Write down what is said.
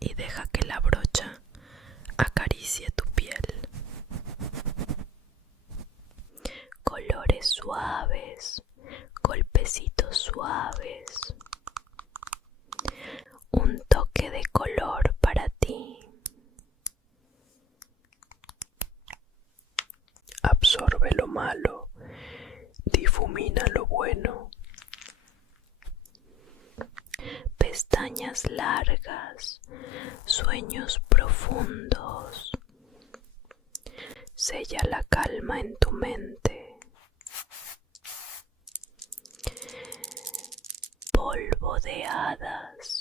y deja que la brocha acaricie tu piel. Colores suaves, golpecitos suaves, un toque de color para ti. Absorbe lo malo, difumina lo bueno. Pestañas largas, sueños profundos. Sella la calma en tu mente. Polvo de hadas.